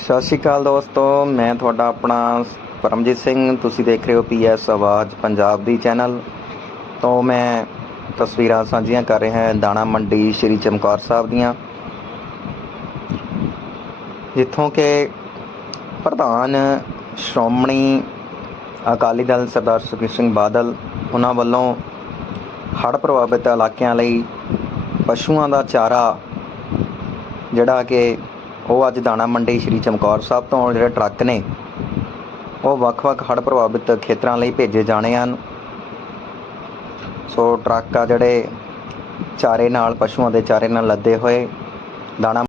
ਸਤਿ ਸ਼੍ਰੀ ਅਕਾਲ ਦੋਸਤੋ, ਮੈਂ ਤੁਹਾਡਾ ਆਪਣਾ ਪਰਮਜੀਤ ਸਿੰਘ। ਤੁਸੀਂ ਦੇਖ ਰਹੇ ਹੋ ਪੀਐਸ ਆਵਾਜ਼ ਪੰਜਾਬ ਦੀ ਚੈਨਲ। ਤੋਂ ਮੈਂ ਤਸਵੀਰਾਂ ਸਾਂਝੀਆਂ ਕਰ ਰਿਹਾ ਹਾਂ ਦਾਣਾ ਮੰਡੀ ਸ਼੍ਰੀ ਚਮਕੌਰ ਸਾਹਿਬ ਦੀਆਂ। ਜਿੱਥੋਂ ਕਿ ਪ੍ਰਧਾਨ ਸ਼੍ਰੋਮਣੀ ਅਕਾਲੀ ਦਲ ਸਰਦਾਰ ਸੁਖਬੀਰ ਸਿੰਘ ਬਾਦਲ, ਉਹਨਾਂ ਵੱਲੋਂ ਹੜ੍ਹ ਪ੍ਰਭਾਵਿਤ ਇਲਾਕਿਆਂ ਲਈ ਪਸ਼ੂਆਂ ਦਾ ਚਾਰਾ, ਜਿਹੜਾ ਕਿ ਉਹ ਅੱਜ ਦਾਣਾ ਮੰਡੀ ਸ਼੍ਰੀ ਚਮਕੌਰ ਸਾਹਿਬ ਤੋਂ ਜਿਹੜੇ ਟਰੱਕ ਨੇ, ਉਹ ਵੱਖ-ਵੱਖ ਹੜ੍ਹ ਪ੍ਰਭਾਵਿਤ ਖੇਤਰਾਂ ਲਈ ਭੇਜੇ ਜਾਣੇ ਹਨ। ਸੋ ਟਰੱਕ ਆ ਜਿਹੜੇ ਚਾਰੇ ਨਾਲ, ਪਸ਼ੂਆਂ ਦੇ ਚਾਰੇ ਨਾਲ ਲੱਦੇ ਹੋਏ, ਦਾਣਾ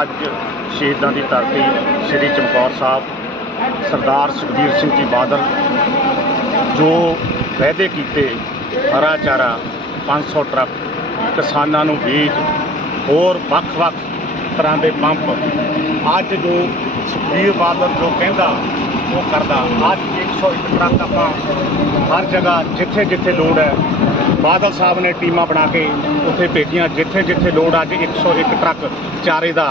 ਅੱਜ ਸ਼ਹੀਦਾਂ ਦੀ ਧਰਤੀ ਸ੍ਰੀ ਚਮਕੌਰ ਸਾਹਿਬ, ਸਰਦਾਰ ਸੁਖਬੀਰ ਸਿੰਘ ਜੀ ਬਾਦਲ, ਜੋ ਵਾਅਦੇ ਕੀਤੇ, ਹਰਾ ਚਾਰਾ 500 ਟਰੱਕ ਕਿਸਾਨਾਂ ਨੂੰ ਬੀਜ, ਹੋਰ ਵੱਖ-ਵੱਖ ਤਰ੍ਹਾਂ ਦੇ ਪੰਪ ਅੱਜ ਜੋ ਸੁਖਬੀਰ ਬਾਦਲ ਜੋ ਕਹਿੰਦਾ, ਉਹ ਕਰਦਾ। ਅੱਜ 101 ਟਰੱਕ ਆਪਾਂ ਹਰ ਜਗ੍ਹਾ ਜਿੱਥੇ ਜਿੱਥੇ ਲੋੜ ਹੈ, ਬਾਦਲ ਸਾਹਿਬ ਨੇ ਟੀਮਾਂ ਬਣਾ ਕੇ ਉੱਥੇ ਭੇਜੀਆਂ। ਜਿੱਥੇ ਜਿੱਥੇ ਲੋੜ ਅੱਜ 101 ਟਰੱਕ ਚਾਰੇ ਦਾ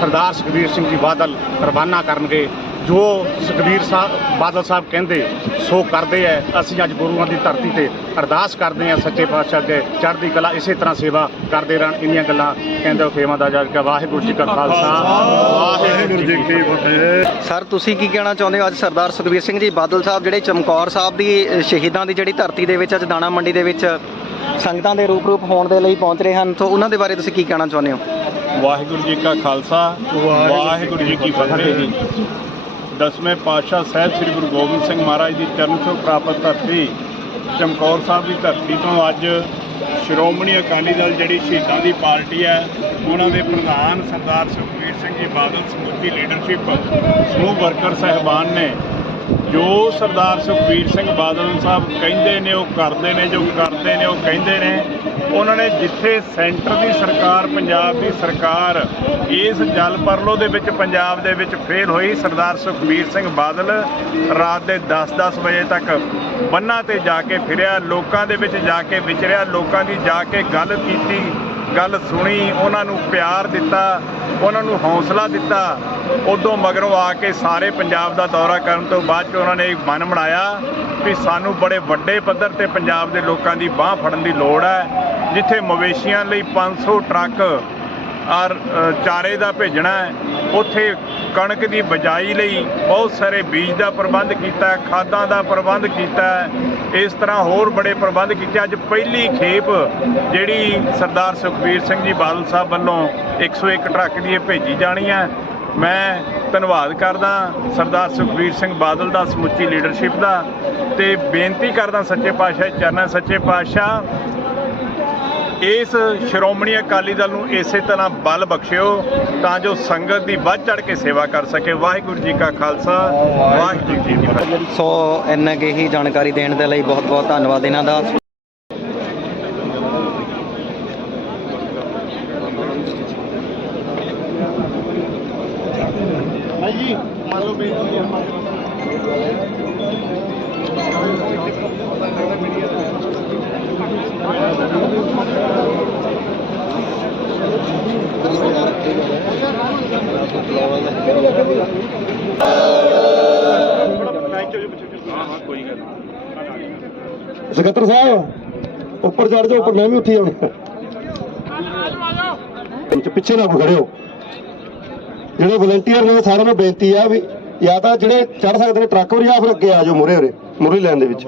ਸਰਦਾਰ ਸੁਖਬੀਰ ਸਿੰਘ ਜੀ ਬਾਦਲ ਰਵਾਨਾ ਕਰਨਗੇ ਜੋ ਸੁਖਬੀਰ ਸਾਹਿਬ ਬਾਦਲ ਸਾਹਿਬ ਕਹਿੰਦੇ ਸੋ ਕਰਦੇ ਐ ਅਸੀਂ ਅੱਜ ਗੁਰੂਆਂ ਦੀ ਧਰਤੀ ਤੇ ਅਰਦਾਸ ਕਰਦੇ ਆ ਸੱਚੇ ਪਾਤਸ਼ਾਹ ਅੱਗੇ ਚੜ੍ਹਦੀ ਕਲਾ ਇਸੇ ਤਰ੍ਹਾਂ ਸੇਵਾ ਕਰਦੇ ਰਹਿਣ ਇੰਨੀਆਂ ਗੱਲਾਂ ਕਹਿੰਦੇ ਫੇਮਾ ਦਾ ਜੱਜ ਵਾਹਿਗੁਰੂ ਜੀ ਕਾ ਖਾਲਸਾ। ਵਾਹਿਗੁਰੂ ਜੀ ਕੀ ਫਤਿਹ। ਸਰ ਤੁਸੀਂ ਕੀ ਕਹਿਣਾ ਚਾਹੁੰਦੇ ਹੋ ਅੱਜ ਸਰਦਾਰ ਸੁਖਬੀਰ ਸਿੰਘ ਜੀ? ਬਾਦਲ ਸਾਹਿਬ ਜਿਹੜੇ ਚਮਕੌਰ ਸਾਹਿਬ ਦੀ ਸ਼ਹੀਦਾਂ ਦੀ ਜਿਹੜੀ ਧਰਤੀ ਦੇ ਵਿੱਚ ਅੱਜ ਦਾਣਾ ਮੰਡੀ ਦੇ ਵਿੱਚ ਸੰਗਤਾਂ ਦੇ ਰੂਪ ਰੂਪ ਹੋਣ ਦੇ ਲਈ ਪਹੁੰਚ ਰਹੇ ਹਨ ਸੋ ਉਹਨਾਂ ਦੇ ਬਾਰੇ ਤੁਸੀਂ ਕੀ ਕਹਿਣਾ ਚਾਹੁੰਦੇ ਹੋ? ਵਾਹਿਗੁਰੂ ਜੀ ਕਾ ਖਾਲਸਾ ਵਾਹਿਗੁਰੂ ਜੀ ਕੀ ਫਤਿਹ ਜੀ। ਦਸਵੇਂ ਪਾਤਸ਼ਾਹ ਸਾਹਿਬ ਸ੍ਰੀ ਗੁਰੂ ਗੋਬਿੰਦ ਸਿੰਘ ਮਹਾਰਾਜ ਦੀ ਚਰਨ ਛੋਹ ਪ੍ਰਾਪਤ ਧਰਤੀ, ਚਮਕੌਰ ਸਾਹਿਬ ਦੀ ਧਰਤੀ ਤੋਂ ਅੱਜ ਸ਼੍ਰੋਮਣੀ ਅਕਾਲੀ ਦਲ ਜਿਹੜੀ ਸ਼ਹੀਦਾਂ ਦੀ ਪਾਰਟੀ ਹੈ, ਉਹਨਾਂ ਦੇ ਪ੍ਰਧਾਨ ਸਰਦਾਰ ਸੁਖਬੀਰ ਸਿੰਘ ਜੀ ਬਾਦਲ ਸਮੁੱਚੀ ਲੀਡਰਸ਼ਿਪ ਸਮੂਹ ਵਰਕਰ ਸਹਿਬਾਨ ਨੇ ਜੋ ਸਰਦਾਰ ਸੁਖਬੀਰ ਸਿੰਘ ਬਾਦਲ ਸਾਹਿਬ ਕਹਿੰਦੇ ਨੇ, ਉਹ ਕਰਦੇ ਨੇ, ਜੋ ਕਰਦੇ ਨੇ, ਉਹ ਕਹਿੰਦੇ ਨੇ, ਉਹਨਾਂ ਨੇ ਜਿੱਥੇ ਸੈਂਟਰ ਦੀ ਸਰਕਾਰ, ਪੰਜਾਬ ਦੀ ਸਰਕਾਰ ਇਸ ਜਲ ਪਰਲੋ ਦੇ ਵਿੱਚ, ਪੰਜਾਬ ਦੇ ਵਿੱਚ ਫੇਲ ਹੋਈ, ਸਰਦਾਰ ਸੁਖਬੀਰ ਸਿੰਘ ਬਾਦਲ ਰਾਤ ਦੇ 10-10 ਵਜੇ ਤੱਕ ਬੰਨਾਂ ਤੇ ਜਾ ਕੇ ਫਿਰਿਆ, ਲੋਕਾਂ ਦੇ ਵਿੱਚ ਜਾ ਕੇ ਵਿਚਰਿਆ, ਲੋਕਾਂ ਦੀ ਜਾ ਕੇ ਗੱਲ ਕੀਤੀ ਗੱਲ ਸੁਣੀ, ਉਹਨਾਂ ਨੂੰ ਪਿਆਰ ਦਿੱਤਾ, ਉਹਨਾਂ ਨੂੰ ਹੌਸਲਾ ਦਿੱਤਾ। ਉਦੋਂ ਮਗਰੋਂ ਆ ਕੇ ਸਾਰੇ ਪੰਜਾਬ ਦਾ ਦੌਰਾ ਕਰਨ ਤੋਂ ਬਾਅਦ ਚ ਉਹਨਾਂ ਨੇ ਇੱਕ ਮਨ ਬਣਾਇਆ ਵੀ ਸਾਨੂੰ ਬੜੇ ਵੱਡੇ ਪੱਧਰ ਤੇ ਪੰਜਾਬ ਦੇ ਲੋਕਾਂ ਦੀ ਬਾਹ ਫੜਨ ਦੀ ਲੋੜ ਹੈ, ਜਿੱਥੇ ਮਵੇਸ਼ੀਆਂ ਲਈ 500 ਟਰੱਕ ਔਰ ਚਾਰੇ ਦਾ ਭੇਜਣਾ ਹੈ। ਉੱਥੇ ਕਣਕ ਦੀ ਬਜਾਈ ਲਈ ਬਹੁਤ ਸਾਰੇ ਬੀਜ ਦਾ ਪ੍ਰਬੰਧ ਕੀਤਾ, ਖਾਦਾਂ ਦਾ ਪ੍ਰਬੰਧ ਕੀਤਾ ਇਸ ਤਰ੍ਹਾਂ ਹੋਰ ਬੜੇ ਪ੍ਰਬੰਧ ਕੀਤੇ। ਅੱਜ ਪਹਿਲੀ ਖੇਪ ਜਿਹੜੀ ਸਰਦਾਰ ਸੁਖਬੀਰ ਸਿੰਘ ਜੀ ਬਾਦਲ ਸਾਹਿਬ ਵੱਲੋਂ 101 ਟਰੱਕ ਦੀ ਇਹ ਭੇਜੀ ਜਾਣੀ ਹੈ। ਮੈਂ ਧੰਨਵਾਦ ਕਰਦਾ ਸਰਦਾਰ ਸੁਖਬੀਰ ਸਿੰਘ ਬਾਦਲ ਦਾ, ਸਮੁੱਚੀ ਲੀਡਰਸ਼ਿਪ ਦਾ ਤੇ ਬੇਨਤੀ ਕਰਦਾ ਸੱਚੇ ਪਾਤਸ਼ਾਹ ਦੇ ਚਰਨਾਂ ਸੱਚੇ ਪਾਤਸ਼ਾਹ, ਇਸ ਸ਼੍ਰੋਮਣੀ ਅਕਾਲੀ ਦਲ ਨੂੰ ਇਸੇ ਤਰ੍ਹਾਂ ਬਲ ਬਖਸ਼ਿਓ ਤਾਂ ਜੋ ਸੰਗਤ ਦੀ ਵੱਧ ਚੜ ਕੇ ਸੇਵਾ ਕਰ ਸਕੇ। ਵਾਹਿਗੁਰੂ ਜੀ ਕਾ ਖਾਲਸਾ, ਵਾਹਿਗੁਰੂ ਸੋ ਇੰਨਾ ਕੁ ਹੀ ਜਾਣਕਾਰੀ ਦੇਣ ਦੇ ਲਈ ਬਹੁਤ ਬਹੁਤ ਧੰਨਵਾਦ ਇਹਨਾਂ ਦਾ ਜੀ ਮੰਨ ਲਓ ਬੇਨਤੀ ਹਾਂ ਹਾਂ ਕੋਈ ਗੱਲ ਨਹੀਂ ਸਕੱਤਰ ਸਾਹਿਬ, ਉੱਪਰ ਚੜ ਜਾਓ, ਉੱਪਰ ਮੈਂ ਵੀ ਉੱਠੀ ਆਉਣਾ ਪਿੱਛੇ ਨਾ ਖੜਿਓ ਜਿਹੜੇ ਵਲੰਟੀਅਰ ਨੇ ਸਾਰਿਆਂ ਨੂੰ ਬੇਨਤੀ ਆ ਵੀ ਜਾਂ ਤਾਂ ਜਿਹੜੇ ਚੜ ਸਕਦੇ ਨੇ ਟਰੱਕ ਵਰ ਜਾਂ ਫਿਰ ਅੱਗੇ ਆ ਜਾਓ ਮੁਰੇ ਉਰੇ ਮੁਰੇ ਲੈਣ ਦੇ ਵਿੱਚ।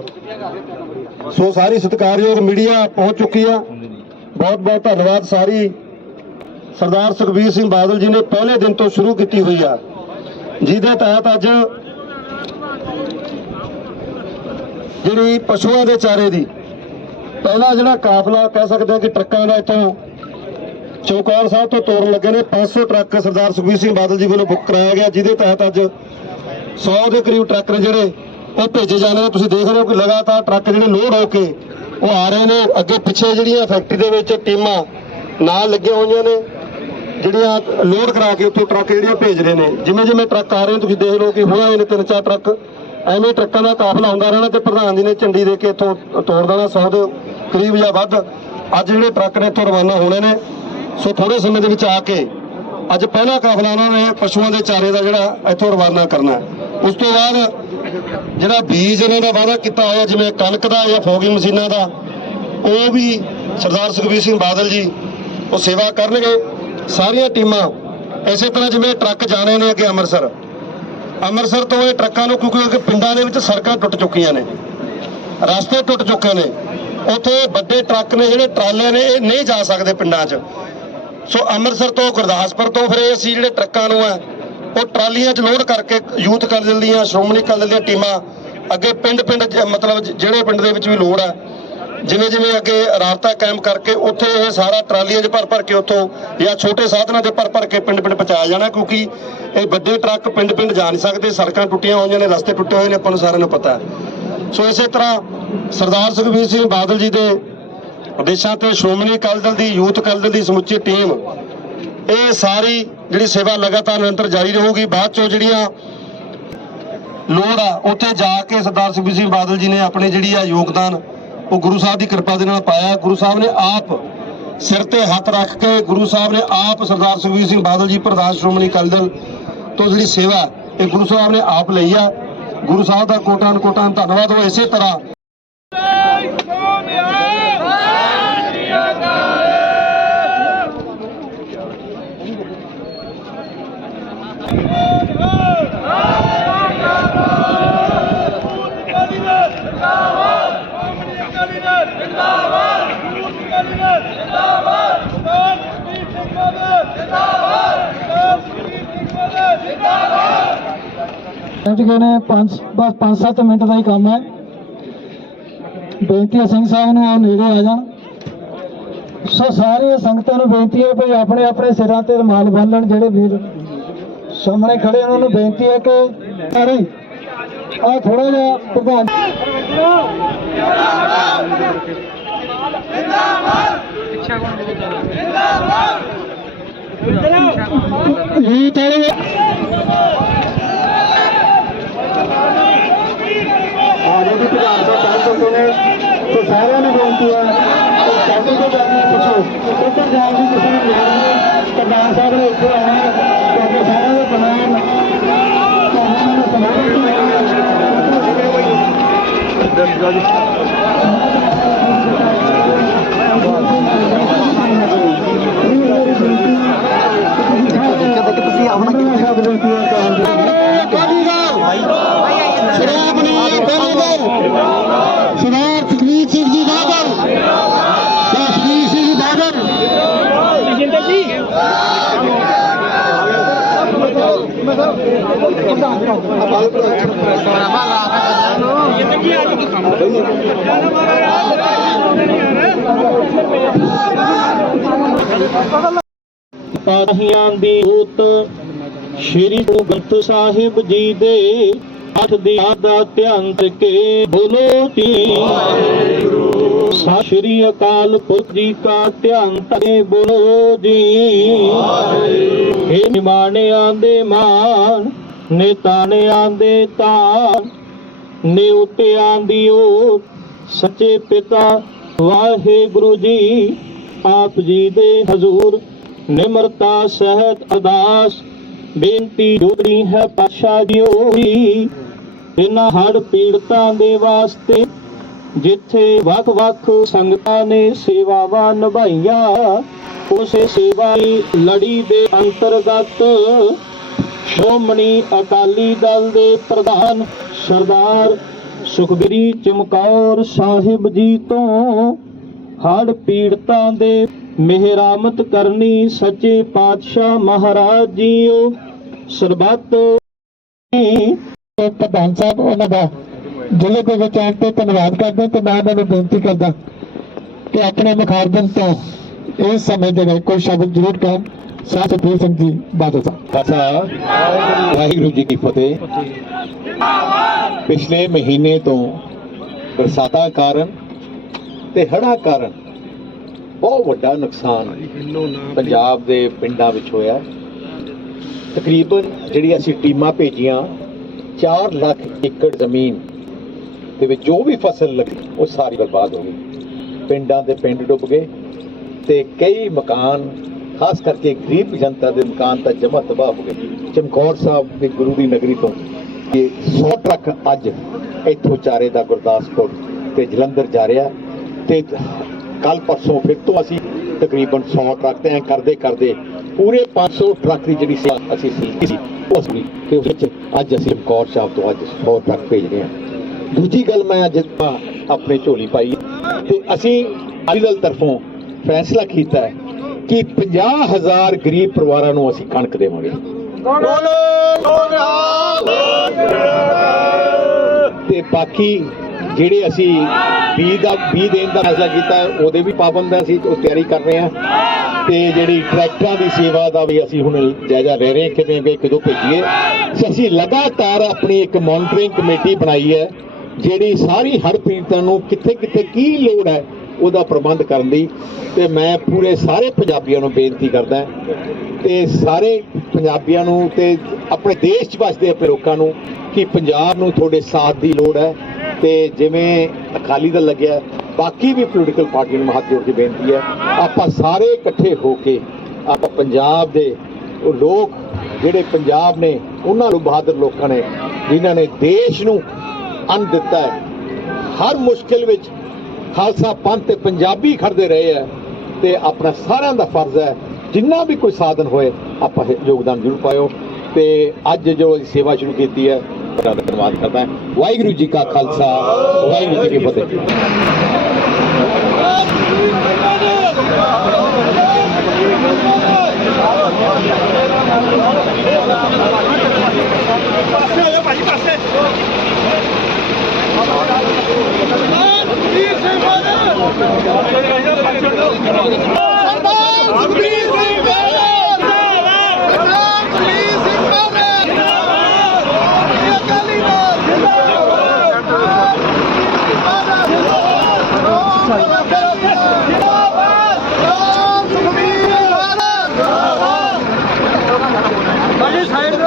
ਸੋ ਸਾਰੀ ਸਤਿਕਾਰਯੋਗ ਮੀਡੀਆ ਪਹੁੰਚ ਚੁੱਕੀ ਆ। ਬਹੁਤ ਬਹੁਤ ਧੰਨਵਾਦ ਸਾਰੀ। ਸਰਦਾਰ ਸੁਖਬੀਰ ਸਿੰਘ ਬਾਦਲ ਜੀ ਨੇ ਪਹਿਲੇ ਦਿਨ ਤੋਂ ਸ਼ੁਰੂ ਕੀਤੀ ਹੋਈ ਆ। ਜਿਹਦੇ ਤਹਿਤ ਅੱਜ ਜਿਹੜੀ ਪਸ਼ੂਆਂ ਦੇ ਚਾਰੇ ਦੀ। ਪਹਿਲਾ ਜਿਹੜਾ ਕਾਫਲਾ ਕਹਿ ਸਕਦੇ ਹਾਂ ਕਿ ਟਰੱਕਾਂ ਦਾ ਇੱਥੋਂ ਚੌਕਾਰ ਸਾਹਿਬ ਤੋਂ ਤੋਰਨ ਲੱਗੇ ਨੇ। 500 ਟਰੱਕ ਸਰਦਾਰ ਸੁਖਬੀਰ ਸਿੰਘ ਬਾਦਲ ਜੀ ਵੱਲੋਂ ਬੁੱਕ ਕਰਾਇਆ ਗਿਆ, ਜਿਹਦੇ ਤਹਿਤ ਅੱਜ 100 ਦੇ ਕਰੀਬ ਟਰੱਕ ਨੇ ਜਿਹੜੇ ਉਹ ਭੇਜੇ ਜਾ ਰਹੇ ਨੇ। ਤੁਸੀਂ ਦੇਖ ਰਹੇ ਹੋ ਕਿ ਲਗਾਤਾਰ ਟਰੱਕ ਜਿਹੜੇ ਲੋਡ ਹੋ ਕੇ ਉਹ ਆ ਰਹੇ ਨੇ। ਅੱਗੇ ਪਿੱਛੇ ਜਿਹੜੀਆਂ ਫੈਕਟਰੀ ਦੇ ਵਿੱਚ ਟੀਮਾਂ ਨਾਲ ਲੱਗੀਆਂ ਹੋਈਆਂ ਨੇ, ਜਿਹੜੀਆਂ ਲੋਡ ਕਰਾ ਕੇ ਉੱਥੋਂ ਟਰੱਕ ਜਿਹੜੀਆਂ ਭੇਜ ਰਹੇ ਨੇ। ਜਿਵੇਂ ਜਿਵੇਂ ਟਰੱਕ ਆ ਰਹੇ ਨੇ, ਤੁਸੀਂ ਦੇਖ ਲਓ ਕਿ ਹੋਇਆ ਹੋਏ ਨੇ ਤਿੰਨ ਚਾਰ ਟਰੱਕ। ਐਵੇਂ ਟਰੱਕਾਂ ਦਾ ਕਾਫਲਾ ਹੁੰਦਾ ਰਹਿਣਾ ਤੇ ਪ੍ਰਧਾਨ ਜੀ ਨੇ ਝੰਡੀ ਦੇ ਕੇ ਇੱਥੋਂ ਤੋੜ ਦੇਣਾ 100 ਦੇ ਕਰੀਬ ਜਾਂ ਵੱਧ। ਅੱਜ ਜਿਹੜੇ ਟਰੱਕ ਨੇ ਇੱਥੋਂ ਰਵਾਨਾ ਹੋਣੇ ਨੇ। ਸੋ ਥੋੜੇ ਸਮੇਂ ਦੇ ਵਿੱਚ ਆ ਕੇ ਅੱਜ ਪਹਿਲਾ ਕਾਫਲਾ ਉਹਨਾਂ ਨੇ ਪਸ਼ੂਆਂ ਦੇ ਚਾਰੇ ਦਾ ਜਿਹੜਾ ਇੱਥੋਂ ਰਵਾਨਾ ਕਰਨਾ। ਉਸ ਤੋਂ ਬਾਅਦ ਜਿਹੜਾ ਬੀਜ ਇਹਨਾਂ ਦਾ ਵਾਅਦਾ ਕੀਤਾ ਹੋਇਆ, ਜਿਵੇਂ ਕਣਕ ਦਾ ਜਾਂ ਫੋਗੀ ਮਸ਼ੀਨਾਂ ਦਾ, ਉਹ ਵੀ ਸਰਦਾਰ ਸੁਖਬੀਰ ਸਿੰਘ ਬਾਦਲ ਜੀ ਉਹ ਸੇਵਾ ਕਰਨਗੇ। ਸਾਰੀਆਂ ਟੀਮਾਂ ਇਸੇ ਤਰ੍ਹਾਂ ਜਿਵੇਂ ਟਰੱਕ ਜਾਣੇ ਨੇ ਅੱਗੇ ਅੰਮ੍ਰਿਤਸਰ। ਅੰਮ੍ਰਿਤਸਰ ਤੋਂ ਇਹ ਟਰੱਕਾਂ ਨੂੰ ਕਿਉਂਕਿ ਅੱਗੇ ਪਿੰਡਾਂ ਦੇ ਵਿੱਚ ਸੜਕਾਂ ਟੁੱਟ ਚੁੱਕੀਆਂ ਨੇ, ਰਸਤੇ ਟੁੱਟ ਚੁੱਕੇ ਨੇ। ਉੱਥੇ ਵੱਡੇ ਟਰੱਕ ਨੇ ਜਿਹੜੇ ਟਰਾਲੇ ਨੇ, ਇਹ ਨਹੀਂ ਜਾ ਸਕਦੇ ਪਿੰਡਾਂ 'ਚ। ਸੋ ਅੰਮ੍ਰਿਤਸਰ ਤੋਂ ਗੁਰਦਾਸਪੁਰ ਤੋਂ ਫਿਰ ਅਸੀਂ ਜਿਹੜੇ ਟਰੱਕਾਂ ਨੂੰ ਆ, ਉਹ ਟਰਾਲੀਆਂ 'ਚ ਲੋਡ ਕਰਕੇ ਯੂਥ ਅਕਾਲੀ ਦੀਆਂ ਸ਼੍ਰੋਮਣੀ ਅਕਾਲੀ ਦਲ ਦੀਆਂ ਟੀਮਾਂ, ਅੱਗੇ ਪਿੰਡ-ਪਿੰਡ ਮਤਲਬ ਜਿਹੜੇ ਪਿੰਡ ਦੇ ਵਿੱਚ ਵੀ ਲੋੜ ਆ ਜਿਵੇਂ ਜਿਵੇਂ ਅੱਗੇ ਰਾਬਤਾ ਕਾਇਮ ਕਰਕੇ ਉੱਥੇ ਇਹ ਸਾਰਾ ਟਰਾਲੀਆਂ 'ਚ ਭਰ ਭਰ ਕੇ ਉੱਥੋਂ ਜਾਂ ਛੋਟੇ ਸਾਧਨਾਂ 'ਤੇ ਭਰ ਭਰ ਕੇ ਪਿੰਡ-ਪਿੰਡ ਪਹੁੰਚਾਇਆ ਜਾਣਾ ਕਿਉਂਕਿ ਇਹ ਵੱਡੇ ਟਰੱਕ ਪਿੰਡ-ਪਿੰਡ ਜਾ ਨਹੀਂ ਸਕਦੇ, ਸੜਕਾਂ ਟੁੱਟੀਆਂ ਹੋਈਆਂ ਨੇ, ਰਸਤੇ ਟੁੱਟੇ ਹੋਏ ਨੇ, ਆਪਾਂ ਨੂੰ ਸਾਰਿਆਂ ਨੂੰ ਪਤਾ ਹੈ। ਸੋ ਇਸੇ ਤਰ੍ਹਾਂ ਸਰਦਾਰ ਸੁਖਬੀਰ ਸਿੰਘ ਬਾਦਲ ਜੀ ਦੇ ਆਦੇਸ਼ਾਂ ਤੇ ਸ਼੍ਰੋਮਣੀ ਅਕਾਲੀ ਦਲ ਦੀ, ਯੂਥ ਅਕਾਲੀ ਦਲ ਦੀ ਸਮੁੱਚੀ ਟੀਮ, ਇਹ ਸਾਰੀ ਜਿਹੜੀ ਸੇਵਾ ਲਗਾਤਾਰ ਨਿਰੰਤਰ ਜਾਰੀ ਰਹੂਗੀ। ਬਾਅਦ ਚੋਂ ਜਿਹੜੀਆਂ ਲੋੜ ਆ, ਉੱਥੇ ਜਾ ਕੇ ਸਰਦਾਰ ਸੁਖਬੀਰ ਸਿੰਘ ਬਾਦਲ ਜੀ ਨੇ ਆਪਣੇ ਜਿਹੜੀ ਆ ਯੋਗਦਾਨ ਉਹ ਗੁਰੂ ਸਾਹਿਬ ਦੀ ਕਿਰਪਾ ਦੇ ਨਾਲ ਪਾਇਆ। ਗੁਰੂ ਸਾਹਿਬ ਨੇ ਆਪ ਸਿਰ ਤੇ ਹੱਥ ਰੱਖ ਕੇ ਗੁਰੂ ਸਾਹਿਬ ਨੇ ਆਪ ਸਰਦਾਰ ਸੁਖਬੀਰ ਸਿੰਘ ਬਾਦਲ ਜੀ, ਪ੍ਰਧਾਨ ਸ਼੍ਰੋਮਣੀ ਅਕਾਲੀ ਦਲ ਤੋਂ ਜਿਹੜੀ ਸੇਵਾ ਇਹ ਗੁਰੂ ਸਾਹਿਬ ਨੇ ਆਪ ਲਈ ਆ। ਗੁਰੂ ਸਾਹਿਬ ਦਾ ਕੋਟਾਨ ਕੋਟਾਨ ਧੰਨਵਾਦ। ਉਹ ਇਸੇ ਤਰ੍ਹਾਂ ਪਹੁੰਚ ਗਏ ਨੇ 5 ਬਸ 5-7 ਮਿੰਟ ਦਾ ਹੀ ਕੰਮ ਹੈ। ਬੇਨਤੀ ਹੈ ਸਿੰਘ ਸਾਹਿਬ ਨੂੰ ਉਹ ਨੇੜੇ ਆ ਜਾਣ। ਸੋ ਸਾਰੀਆਂ ਸੰਗਤਾਂ ਨੂੰ ਬੇਨਤੀ ਹੈ ਭਈ ਆਪਣੇ ਆਪਣੇ ਸਿਰਾਂ ਤੇ ਰੁਮਾਲ ਬੰਨ੍ਹਣ ਜਿਹੜੇ ਵੀਰ ਸਾਹਮਣੇ ਖੜੇ ਉਹਨਾਂ ਨੂੰ ਬੇਨਤੀ ਹੈ ਕਿ ਅਰੇ ਆ ਥੋੜਾ ਜਿਹਾ ਪ੍ਰਧਾਨ ਇਹ ਤਾਲੇ ਆਜੋ ਵੀ ਪ੍ਰਧਾਨ ਸਾਹਿਬ ਨੇ ਤੇ ਸਾਰਿਆਂ ਨੂੰ ਬੇਨਤੀ ਹੈ ਕਿ ਸਾਡੇ ਤੋਂ ਜਾਣੀ ਪੁੱਛੋ। ਉੱਧਰ ਜਾਣ ਦੀ ਕਿਸੇ ਨੂੰ ਲੋੜ ਨਹੀਂ ਪ੍ਰਧਾਨ ਸਾਹਿਬ ਨੇ ਇੱਥੇ ਆਉਣਾ ਹੈ, ਕਿਉਂਕਿ ਸਾਰਿਆਂ ਦੇ ਬਣਾਉਣ ਉਹਨਾਂ ਨੂੰ ਸਮਾਨ ਤੁਸੀਂ ਆਪਣਾ ਕਿੰਨਾ ਸ਼ਬਦ ਬੇਨਤੀ ਹੈ ਸ਼੍ਰੋਮਣੀ ਅਕਾਲੀ ਦਲ ਸਰਦਾਰ ਸੁਖਬੀਰ ਸਿੰਘ ਜੀ ਬਾਦਲ ਸੁਖਬੀਰ ਸਿੰਘ ਜੀ ਬਾਦਲ ਪਾਹੀਆਂ ਦੀ ਉਤ ਸ਼੍ਰੀ ਗੁਰੂ ਗ੍ਰੰਥ ਸਾਹਿਬ ਜੀ ਦੇ ਅੱਠ ਦੀ ਦਾ ਧਿਆਨ ਕੇ ਬੋਲੋ ਤੀ ਸਤਿ ਸ਼੍ਰੀ ਅਕਾਲ ਪੁਰਖ ਜੀ ਕਾ ਧਿਆਨ ਤੇ ਬੋਲੋ ਜੀ। ਇਹ ਨਿਮਾਣਿਆਂ ਦੇ ਮਾਨ ਨੇਤਾਣਿਆਂ ਦੇ ਤਾਨ ਨਿਉਤਿਆਂ ਦੀ ਸੱਚੇ ਪਿਤਾ, ਵਾਹਿਗੁਰੂ ਜੀ, ਆਪ ਜੀ ਦੇ ਹਜ਼ੂਰ, ਨਿਮਰਤਾ ਸਹਿਤ ਅਰਦਾਸ ਬੇਨਤੀ ਜੋੜੀ ਹੈ ਪਾਸ਼ਾ ਜੀਓ ਇਹਨਾਂ ਹੜ ਪੀੜਤਾਂ ਦੇ ਵਾਸਤੇ ਜਿੱਥੇ ਵੱਖ-ਵੱਖ ਸੰਗਤਾਂ ਨੇ ਸੇਵਾਵਾਂ ਨਿਭਾਈਆਂ, ਉਸੇ ਸੇਵਾ ਲਈ ਲੜੀ ਦੇ ਅੰਤਰਗਤ ਸ਼੍ਰੋਮਣੀ ਅਕਾਲੀ ਦਲ ਦੇ ਪ੍ਰਧਾਨ ਸਰਦਾਰ ਸੁਖਬੀਰ ਚਮਕੌਰ ਸਾਹਿਬ ਜੀ ਤੋਂ ਹੜ ਪੀੜਤਾਂ ਦੇ ਮਿਹਰਾਮਤ ਕਰਨੀ ਸੱਚੇ ਪਾਤਸ਼ਾਹ ਮਹਾਰਾਜ ਜੀਓ ਸਰਬੱਤ ਪ੍ਰਧਾਨ ਸਾਹਿਬ, ਉਹਨਾਂ ਦਾ ਜ਼ਿਲ੍ਹੇ ਦੇ ਵਿੱਚ ਆਉਣ ਤੇ ਧੰਨਵਾਦ ਕਰਦੇ ਤੇ ਮੈਂ ਉਹਨਾਂ ਨੂੰ ਬੇਨਤੀ ਕਰਦਾ ਕਿ ਆਪਣੇ ਮੁਖਾਰਬਨ ਤੋਂ ਇਸ ਸਮੇਂ ਦੇ ਵਿੱਚ ਕੋਈ ਸ਼ਬਦ ਜ਼ਰੂਰ ਕਹਿਣ। ਸਾਥ ਸੁਖਬੀਰ ਜੀ, ਬਾਦਲ ਖਾਲਸਾ ਵਾਹਿਗੁਰੂ ਜੀ ਕੀ ਫਤਿਹ। ਪਿਛਲੇ ਮਹੀਨੇ ਤੋਂ ਬਰਸਾਤਾਂ ਕਾਰਨ ਤੇ ਹੜ੍ਹਾਂ ਕਾਰਨ ਬਹੁਤ ਵੱਡਾ ਨੁਕਸਾਨ ਪੰਜਾਬ ਦੇ ਪਿੰਡਾਂ ਵਿੱਚ ਹੋਇਆ। ਤਕਰੀਬਨ ਜਿਹੜੀ ਅਸੀਂ ਟੀਮਾਂ ਭੇਜੀਆਂ 4 ਲੱਖ ਏਕੜ ਜ਼ਮੀਨ ਦੇ ਵਿੱਚ ਜੋ ਵੀ ਫਸਲ ਲੱਗੀ, ਉਹ ਸਾਰੀ ਬਰਬਾਦ ਹੋ ਗਈ। ਪਿੰਡਾਂ ਦੇ ਪਿੰਡ ਡੁੱਬ ਗਏ ਤੇ ਕਈ ਮਕਾਨ ਖਾਸ ਕਰਕੇ ਗਰੀਬ ਜਨਤਾ ਦੇ ਮਕਾਨ ਤਾਂ ਜਮਾ ਤਬਾਹ ਹੋ ਗਏ। ਚਮਕੌਰ ਸਾਹਿਬ ਦੇ ਗੁਰੂ ਦੀ ਨਗਰੀ ਤੋਂ ਇਹ 100 ਟਰੱਕ ਅੱਜ ਇੱਥੋਂ ਚਾਰੇ ਦਾ ਗੁਰਦਾਸਪੁਰ ਤੇ ਜਲੰਧਰ ਜਾ ਰਿਹਾ ਤੇ ਕੱਲ ਪਰਸੋਂ ਫਿਰ ਤੋਂ ਅਸੀਂ ਤਕਰੀਬਨ 100 ਟਰੱਕ ਤੇ ਐਂ ਕਰਦੇ ਕਰਦੇ ਪੂਰੇ 500 ਟਰੱਕ ਦੀ ਜਿਹੜੀ ਸੇਵਾ ਅਸੀਂ ਸੀ ਸੀ ਉਸ ਵੀ ਤੇ ਉਸ ਵਿੱਚ ਅੱਜ ਅਸੀਂ ਚਮਕੌਰ ਸਾਹਿਬ ਤੋਂ ਅੱਜ 100 ਟਰੱਕ ਭੇਜ ਰਹੇ ਹਾਂ। ਦੂਜੀ ਗੱਲ ਮੈਂ ਅੱਜ ਆਪਣੇ ਝੋਲੀ ਪਾਈ ਤੇ ਅਸੀਂ ਅਕਾਲੀ ਦਲ ਤਰਫੋਂ ਫੈਸਲਾ ਕੀਤਾ ਹੈ ਕਿ 50000 ਗਰੀਬ ਪਰਿਵਾਰਾਂ ਨੂੰ ਅਸੀਂ ਕਣਕ ਦੇਵਾਂਗੇ। ਤੇ ਬਾਕੀ ਜਿਹੜੇ ਅਸੀਂ ਬੀਜ ਦਾ ਬੀਜ ਦੇਣ ਦਾ ਫੈਸਲਾ ਕੀਤਾ ਉਹਦੇ ਵੀ ਪਾਬੰਦ ਅਸੀਂ ਉਹ ਤਿਆਰੀ ਕਰ ਰਹੇ ਹਾਂ। ਤੇ ਜਿਹੜੀ ਟਰੈਕਟਰਾਂ ਦੀ ਸੇਵਾ ਦਾ ਵੀ ਅਸੀਂ ਹੁਣ ਜਾਇਜ਼ਾ ਲੈ ਰਹੇ ਕਿਵੇਂ ਵੇ ਕਦੋਂ ਭੇਜੀਏ। ਅਸੀਂ ਲਗਾਤਾਰ ਆਪਣੀ ਇੱਕ ਮੋਨਿਟਰਿੰਗ ਕਮੇਟੀ ਬਣਾਈ ਹੈ ਜਿਹੜੀ ਸਾਰੀ ਹੜ੍ਹ ਪੀੜਤਾਂ ਨੂੰ ਕਿੱਥੇ ਕਿੱਥੇ ਕੀ ਲੋੜ ਹੈ ਉਹਦਾ ਪ੍ਰਬੰਧ ਕਰਨ ਦੀ ਤੇ ਮੈਂ ਪੂਰੇ ਸਾਰੇ ਪੰਜਾਬੀਆਂ ਨੂੰ ਬੇਨਤੀ ਕਰਦਾ ਤੇ ਸਾਰੇ ਪੰਜਾਬੀਆਂ ਨੂੰ ਤੇ ਆਪਣੇ ਦੇਸ਼ 'ਚ ਵਸਦੇ ਆਪਣੇ ਲੋਕਾਂ ਨੂੰ ਕਿ ਪੰਜਾਬ ਨੂੰ ਤੁਹਾਡੇ ਸਾਥ ਦੀ ਲੋੜ ਹੈ ਤੇ ਜਿਵੇਂ ਅਕਾਲੀ ਦਲ ਲੱਗਿਆ ਬਾਕੀ ਵੀ ਪੋਲੀਟੀਕਲ ਪਾਰਟੀ ਨੂੰ ਹੱਥ ਜੋੜ ਕੇ ਬੇਨਤੀ ਹੈ। ਆਪਾਂ ਸਾਰੇ ਇਕੱਠੇ ਹੋ ਕੇ ਆਪਾਂ ਪੰਜਾਬ ਦੇ ਉਹ ਲੋਕ ਜਿਹੜੇ ਪੰਜਾਬ ਨੇ, ਉਹਨਾਂ ਨੂੰ ਬਹਾਦਰ ਲੋਕਾਂ ਨੇ, ਜਿਨ੍ਹਾਂ ਨੇ ਦੇਸ਼ ਨੂੰ ਅੰਨ ਦਿੱਤਾ ਹੈ। ਹਰ ਮੁਸ਼ਕਿਲ ਵਿੱਚ ਖਾਲਸਾ ਪੰਥ ਤੇ ਪੰਜਾਬੀ ਖੜਦੇ ਰਹੇ ਹੈ ਤੇ ਆਪਣਾ ਸਾਰਿਆਂ ਦਾ ਫਰਜ਼ ਹੈ ਜਿੰਨਾ ਵੀ ਕੋਈ ਸਾਧਨ ਹੋਏ, ਆਪਾਂ ਯੋਗਦਾਨ ਜ਼ਰੂਰ ਪਾਇਓ। ਤੇ ਅੱਜ ਜੋ ਸੇਵਾ ਸ਼ੁਰੂ ਕੀਤੀ ਹੈ ਬੜਾ ਧੰਨਵਾਦ ਕਰਦਾ ਹਾਂ ਵਾਹਿਗੁਰੂ ਜੀ ਕਾ ਖਾਲਸਾ, ਵਾਹਿਗੁਰੂ ਜੀ ਕੀ ਫਤਿਹ।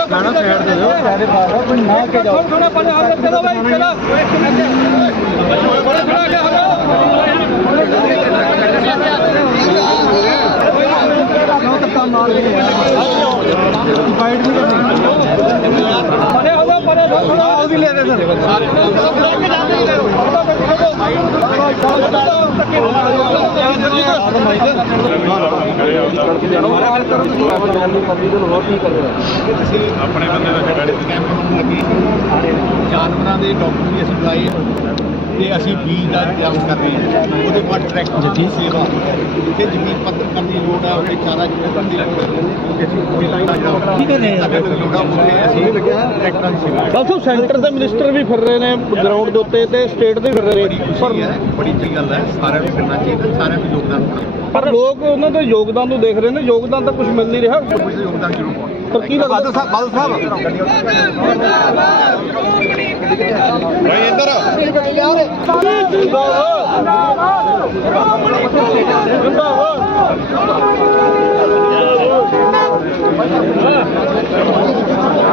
ਗਾਣਾ ਸਾਈਡ ਦੇ ਦਿਓ ਸਾਰੇ ਬਾਹਰ ਕੋਈ ਨਾ ਕੇ ਜਾਓ ਥੋੜਾ ਪਹਿਲੇ ਆਪ ਚਲੋ ਭਾਈ ਚਲੋ ਬੜਾ ਖੜਾ ਕੇ ਹਲੋ ਆਪਣੇ ਬੰਦੇ ਦਾ ਜਗਾੜੇ ਜਾਨਵਰਾਂ ਦੇ ਡਾਕਟਰ ਵੀ ਅਸੀਂ ਬੁਲਾਏ ਤੇ ਅਸੀਂ ਬੀਜ ਦਾ ਇੰਤਜ਼ਾਮ ਕਰ ਰਹੇ ਹਾਂ। ਉਹਦੇ ਬਾਅਦ ਟਰੈਕਟਰ ਦੀ ਸੇਵਾ ਜਿੱਥੇ ਜ਼ਮੀਨ ਪੱਧਰ ਕਰਨ ਦੀ ਲੋੜ ਆ ਉਹਦੇ ਚਾਰਾ ਜਿਵੇਂ ਕਰਨ ਦੀ ਲੋੜ ਹੈ ਅਸੀਂ ਪੂਰੀ ਲਾਈਨ ਠੀਕ ਹੈ ਸਾਡੇ ਕੋਲ ਲੋੜਾ ਉੱਥੇ ਅਸੀਂ ਟਰੈਕਟਰਾਂ ਦੀ ਸੇਵਾ ਬਸ ਸੈਂਟਰ ਦੇ ਮਿਨਿਸਟਰ ਵੀ ਫਿਰ ਰਹੇ ਨੇ ਗਰਾਊਂਡ ਦੇ ਉੱਤੇ ਤੇ ਸਟੇਟ ਦੇ ਫਿਰ ਰਹੇ ਹੈ ਬੜੀ ਚੰਗੀ ਗੱਲ ਹੈ। ਸਾਰਿਆਂ ਨੂੰ ਕਰਨਾ ਚਾਹੀਦਾ ਸਾਰਿਆਂ ਨੂੰ ਯੋਗਦਾਨ ਪਾਉਣਾ ਪਰ ਲੋਕ ਉਹਨਾਂ ਦੇ ਯੋਗਦਾਨ ਨੂੰ ਦੇਖ ਰਹੇ ਨੇ ਯੋਗਦਾਨ ਤਾਂ ਕੁਝ ਮਿਲ ਨਹੀਂ ਰਿਹਾ। ਪਰ ਕੀ ਲੱਗਦਾ? ਸਾਹਿਬ ਬਾਦਲ ਸਾਹਿਬ। ਭਾਈ ਇੱਧਰ